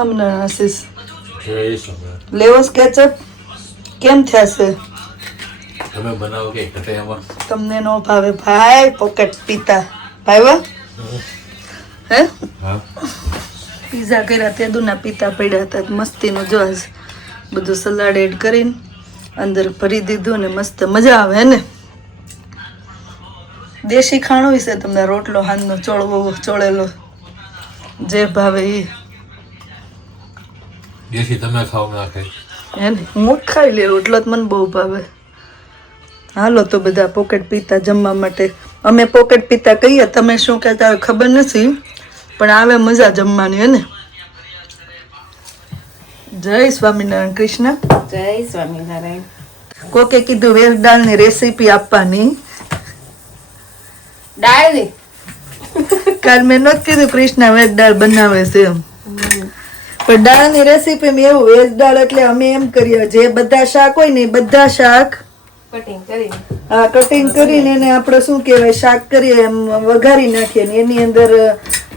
સ્વામિનારાયણ આશીષ. લેવો કેચઅપ કેમ છે? તમે બનાવો કે એમાં? તમને નો ભાવે. ભાઈ પોકેટ પીતા. ભાઈવા હે? હા. પીઝા કર્યા તે દુના પીતા પડ્યા હતા. મસ્તી જો આજ બધું સલાડ એડ કરીને અંદર ભરી દીધું ને મસ્ત મજા આવે ને? દેશી ખાણું વિશે તમને રોટલો હાંજનો ચોળવો ચોળેલો જે ભાવે એ દેશી તમે ખાવ નાખે હે ને હું જ ખાઈ લે રોટલો જ મને બહુ ભાવે. હાલો તો બધા પોકેટ પીતા જમવા માટે. અમે પોકેટ પીતા કહીએ તમે શું કહેતા ખબર નથી પણ આવે મજા જમવાની હે ને? જય સ્વામિનારાયણ કૃષ્ણ. જય સ્વામિનારાયણ. કોકે કીધું વેર દાળની રેસીપી આપવાની. દાળ કાલ મેં નથી કીધું કૃષ્ણ વેજ દાળ બનાવે છે એમ. પણ દાળની રેસીપી મેં એવું વેજ દાળ એટલે અમે એમ કરીએ જે બધા શાક હોય ને બધા શાક. કટિંગ કરી હા કટિંગ કરીને એને આપણે શું કહેવાય શાક કરીએ એમ વઘારી નાખીએ ને એની અંદર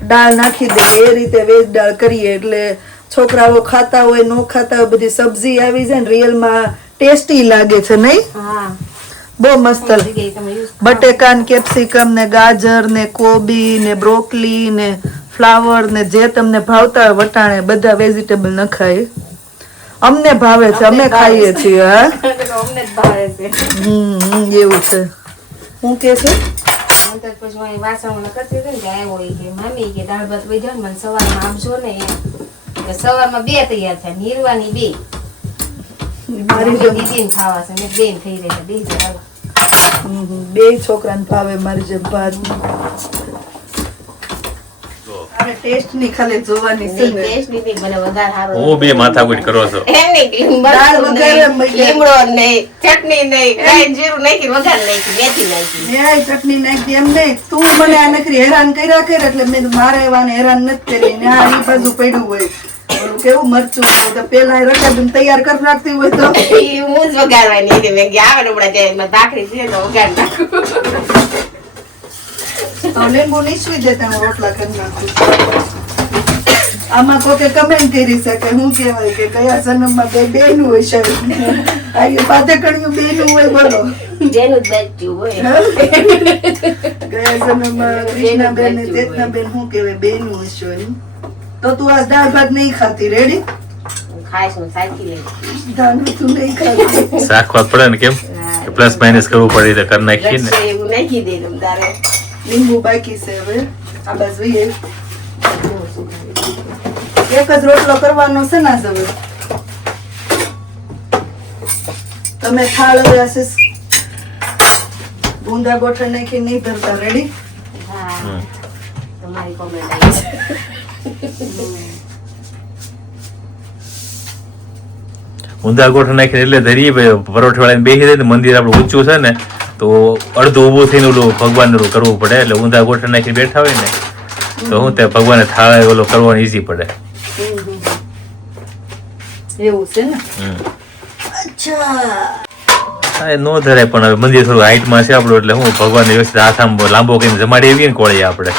દાળ નાખી દઈએ. એ રીતે વેજ દાળ કરીએ એટલે છોકરાઓ ખાતા હોય નો ખાતા હોય બધી સબ્જી આવી જાય ને રિયલમાં ટેસ્ટી લાગે છે નહીં? બહુ મસ્ત. બટેકા ને કેપ્સિકમ ને ગાજર ને કોબી ને બ્રોકલી ને ફ્લાવર ને જે તમને ભાવતા હોય વટાણે બધા વેજીટેબલ નખાય અમને ભાવે છે અમે ખાઈએ છીએ હા. અમને જ ભાવે છે. હમ હમ, એવું છે. હું કે છે? પછી હું કરતી હતી ને ત્યાં આવ્યો કે મામી કે દાળ ભાત વહી મને સવારમાં આપજો ને એમ. સવારમાં બે તૈયાર થયા નીરવાની બે. મારી મારી ખાવા છે ને બેન થઈ રહી છે બે છોકરાને ભાવે મારી જેમ ભાત. અરે ટેસ્ટની ખાલી જોવાની છે ને. ટેસ્ટ નહીં મને વધારે સારો હું બે માથાકૂટ કરો છો? એમ નહીં દાળ મરચું વઘારે નહીં, મજા. લીમડો નહીં ચટણી નહીં કાંઈ જીરું નાખી વઘાર નાખી મેથી નાખી. ચટણી નાખી એમ નહીં. તું મને આ નકરી હેરાન કર્યા કર એટલે મેં મારે એવાને હેરાન નથી કરી. ને આ ઈ બાજુ પડ્યું હોય. કેવું મરચું તો પેલા રકાબીન તૈયાર કરી રાખતી હોય તો. હું જ વગાડવાની હતી. મેં ગયા આવે હમણાં ત્યાં ભાખરી છે તો નાખું. તો લીંબુ નીચવી દેતા હું રોટલા કરી નાખું. આમાં કોકે કમેન્ટ કરી શકે હું કહેવાય કે કયા જન્મમાં બે બેનું હોય છે. આ પાતે કણિયું બેનું હોય બોલો. જેનું જ હોય. ગયા જન્મમાં કૃષ્ણાબેન ને ચેતનાબેન શું કહેવાય બેનું હોય તો તું આ દાળ ભાત નહીં ખાતી રેડી હું ખાઈશ હું સાચી લઈશ. દાળ તું નહીં ખાતી. શાકભાત પડે ને કેમ? પ્લસ માઇનસ કરવું પડે કરી નાખીએ ને. લીંબુ બાકી છે હવે આ જોઈએ. એક જ રોટલો કરવાનો છે ને હવે તમે થાળ હવે આશીષ ગુંદા ગોઠણ નાખી નહીં ધરતા રેડી ઊંધા ગોઠ નાખીને એટલે ધરીએ ભાઈ પરોઠ બેસી ને મંદિર આપણું ઊંચું છે ને તો અડધું ઊભું થઈને ઓલું ભગવાનનું કરવું પડે. એટલે ઊંધા ગોઠ નાખીને બેઠા હોય ને તો હું તે ભગવાને થાળે ઓલો કરવાનો ઈઝી પડે. એવું છે ને? અચ્છા. ધરાય પણ હવે મંદિર થોડું હાઈટમાં છે આપણું એટલે હું ભગવાન વ્યવસ્થિત હાથ આમ લાંબો કરીને જમાડી આવીએ ને કોળીએ આપણે.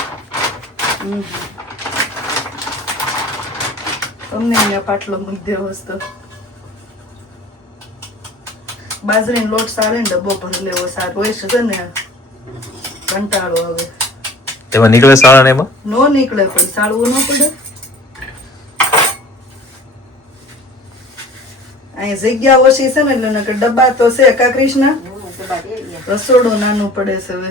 તમને પાટલો મૂકી દેવો બાજરીનો લોટ સારો ને ડબ્બો ભરી લેવો સારો. હોય છે ને કંટાળો આવે. તેમાં નીકળે સાળા એમાં? નો નીકળે પણ સાળવું ન પડે. અહીં જગ્યા ઓછી છે ને એટલે નકર ડબ્બા તો છે કા કૃષ્ણ. રસોડું નાનું પડે છે હવે.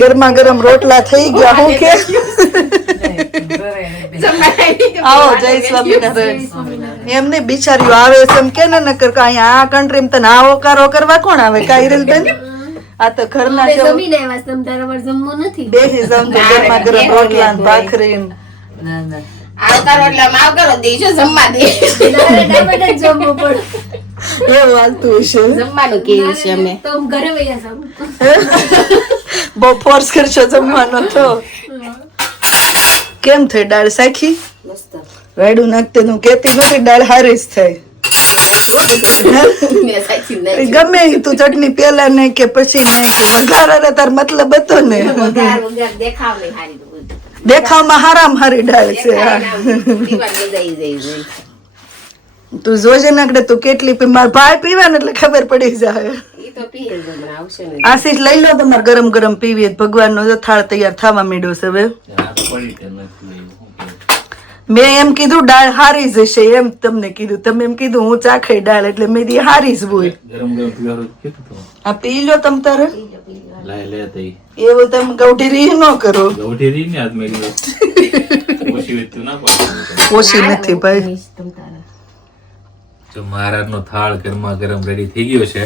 ગરમા ગરમ રોટલા થઈ ગયા હું કે? આવો જય સ્વામિનારાયણ. એમ નહીં બિચારીઓ આવે છે એમ કે ને નકર કે અહીંયા આ કન્ટ્રી તને આવો કારો કરવા કોણ આવે? કાયરલ બેન? આ તો ઘરના જેવું. જમીને આવ્યા છે, તમ જમવું નથી. બેસી જાઉં તો ગરમા રોટલા ને ભાખરી ના. આવતા રોટલા માવ કરો દેજો જમવા દે. ડાયમંડ જ જમવું પડે. એવું હાલતું હશે. જમવાનું કેવું છે અમે? તો ઘરે વયા જાઉં બહુ ફોર્સ કરશો જમવાનો તો. કેમ થઈ દાળ સાખી? રાયડું નાખતે હું કેતી નથી દાળ હારી જ થાય. ગમે તું ચટણી પેલા ને કે પછી નાખ વઘાર અરે તાર મતલબ હતો ને. વઘાર વઘાર દેખાવ નહીં હારી તો બધું. દેખાવમાં હારામ હારી ડાળ છે. તું જોજે નાકડે તું કેટલી પી મારા ભાઈ પીવા ને એટલે ખબર પડી જાય. ને આશીષ લઈ લો તમારે ગરમ ગરમ પીવી ભગવાન નો થાળ તૈયાર થવા માંડ્યો છે હવે. મેં એમ કીધું દાળ હારી જશે એમ તમને કીધું. તમે એમ કીધું હું ચાખે દાળ એટલે મેં દી હારી જ હોય. આ પી લો તમ તારે. લાય લે તઈ. એવું તમે ગૌઠી રી ન કરો. ગૌઠી રહી ને આજ મેરી ઓછી હોય ના પાડે. ઓછી નથી ભાઈ. તો મહારાજનો થાળ ગરમા ગરમ રેડી થઈ ગયો છે.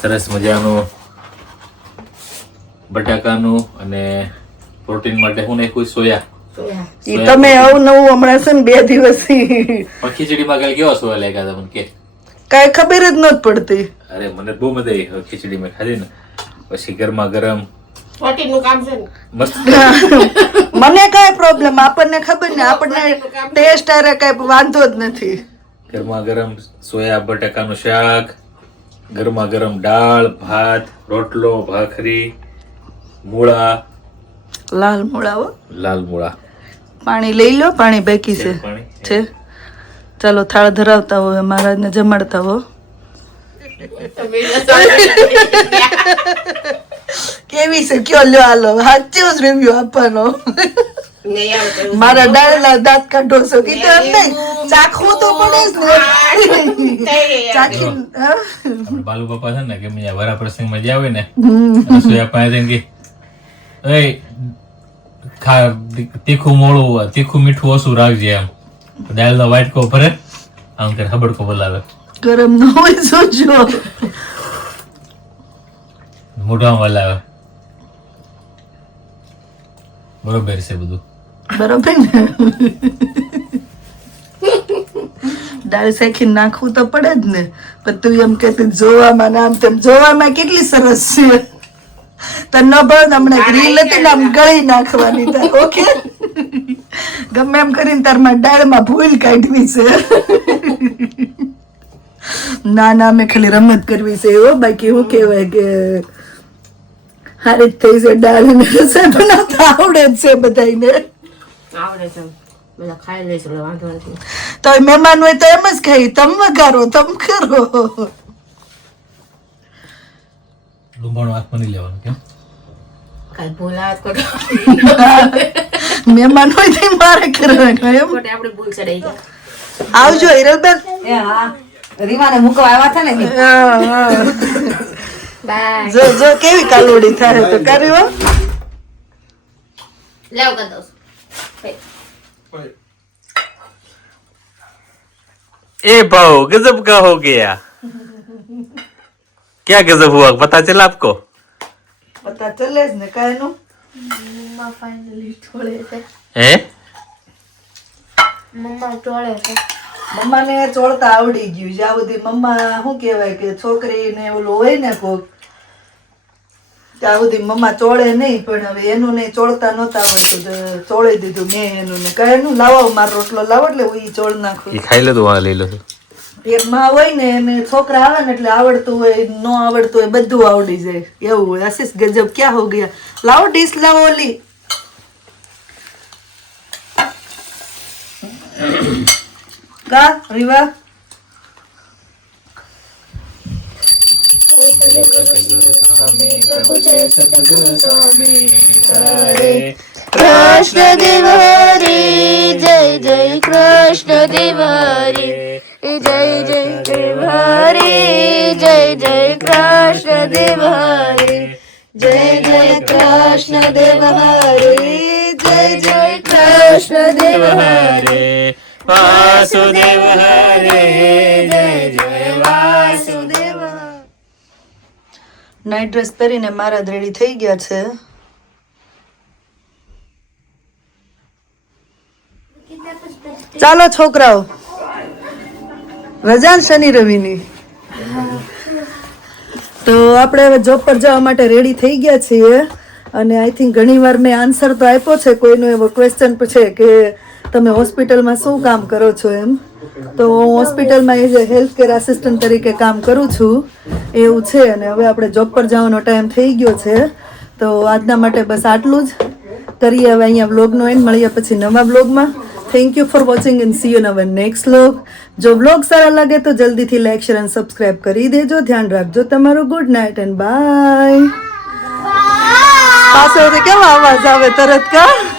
સરસ મજાનો બટાકાનું અને પ્રોટીન માટે હું નાખ્યું સોયા. ઈ તમે આવું નવું હમણાં છે ને બે દિવસ. ખીચડીમાં કાલે કેવો સોયા લાગ્યા હતા કે. કાંઈ ખબર જ નથી પડતી. અરે મને બહુ મજા આવી હવે ખીચડી મેં ખાધી ને. પછી ગરમા ગરમ. ને મને કઈ પ્રોબ્લેમ આપણને ખબર ને આપણને ટેસ્ટ અરે કઈ વાંધો જ નથી. ગરમા ગરમ સોયા બટાકાનું શાક ગરમા ગરમ દાળ ભાત રોટલો ભાખરી મૂળા. લાલ મૂળાઓ લાલ મૂળા. પાણી લઈ લો પાણી બાકી છે છે. ચાલો થાળ ધરાવતા હોય મહારાજને જમાડતા હો. કેવી છે? કયો લ્યો હાલો સાચો જ રિવ્યુ આપવાનો. મારા ડાળના દાંત કાઢો છો કીધું એમ નહીં ચાખવું તો પડે જ ને. ચાખી બાલુ બાપા છે ને કે મેં વરા પ્રસંગમાં જ્યાં હોય ને પાસે જઈને કે "એય, ખા તીખું મોળું તીખું મીઠું ઓછું રાખજે એમ. દાળનો વાટકો ભરે આમ કે હબડકો બોલાવે. ગરમ ન હોય જોજો મોઢામાં બોલાવે. બરોબર છે બધું. બરોબર ને? દાળ શેકીને નાખવું તો પડે જ ને. પણ તું એમ કે જોવામાં ને આમ તેમ જોવામાં કેટલી સરસ છે. તને ન ભાવે હમણાં ગ્રીલ હતી ને આમ ગળી નાખવાની. તાર ઓકે? ગમે એમ કરીને તારમાં ડાળમાં ભૂલ કાઢવી છે. ના ના મેં ખાલી રમત કરવી છે એવો બાકી શું કહેવાય કે હારી જ થઈ છે દાળ અને રસોઈ બનાવતા આવડે જ છે બધાને આવડે છે. તો મહેમાન હોય તો એમ જ ખાઈ તમ વગારો તમ કરો. ડુંબાણું હાથમાં નહીં લેવાનું કેમ? કાંઈ ભૂલ આવે તો ખોટું મહેમાન હોય તો મારે કરવાનું એમ ખોટે આપણે ભૂલ ચડાઈ જાય આવજો હિરલબેન એ હા રીમાને મૂકવા આવ્યા હતા ને હા, હા. બાય જો જો કેવી કાલોડી થાય તો કરી હો લેવ કર દઉં ए भाऊ गजब का हो गया क्या गजब हुआ पता चला आपको અત્યારે ચલે જ ને? કાયનું મમ્મા ફાઇનલી ટોળે છે. હે? મમ્મા ટોળે છે. મમ્માને ચોળતા આવડી ગયું છે. આ બધી મમ્મા શું કેવાય કે છોકરી ને ઓલું હોય ને કોક ત્યાં સુધી મમ્મા ચોળે નહીં પણ હવે એનું નહીં ચોળતા નતા આવડતું. ચોળી દીધું મેં એનું ને. કાંઈ એનું લાવો મારો રોટલો લાવો એટલે હું એ ચોળ નાખું. ખાઈ લેતું લઈ લો એક માં હોય ને એને છોકરા આવે ને એટલે આવડતું હોય, ન આવડતું હોય, બધું આવડી જાય. એવું હોય. આશીષ ગજબ ક્યાં હો ગયા? લાવો ડીશ, લાવો ઓલી. કા, રીવા? કૃષ્ણ દેવ જય જય કૃષ્ણ દેવ જય જય દેવ જય જય કૃષ્ણ દેવ જય જય કૃષ્ણ દેવ જય જય કૃષ્ણ દેવ વાસુદેવ હરે જય જય વાસુદેવ. નાઇટ ડ્રેસ પહેરીને મારા દ્રેડી થઈ ગયા છે. ચાલો છોકરાઓ રજા શનિ રવિની. તો આપણે હવે જોબ પર જવા માટે રેડી થઈ ગયા છીએ અને આઈ થિંક ઘણી વાર મેં આન્સર તો આપ્યો છે, કોઈનો એવો ક્વેશ્ચન છે કે તમે હોસ્પિટલમાં શું કામ કરો છો એમ. તો હું હોસ્પિટલમાં as a health care assistant તરીકે કામ કરું છું, એવું છે અને હવે આપણે જોબ પર જવાનો ટાઈમ થઈ ગયો છે. તો આજના માટે બસ આટલું જ. કરીએ હવે અહીંયા વ્લોગનો એન્ડ મળીએ પછી નવા વ્લોગમાં thank you for watching and see you નવર next vlog જો વ્લોગ સારા લાગે તો જલ્દીથી લાઈક શેર અને સબસ્ક્રાઇબ કરી દેજો. ધ્યાન રાખજો તમારું ગુડ નાઇટ એન્ડ બાય પાછળથી કેવા અવાજ આવે તરત કા?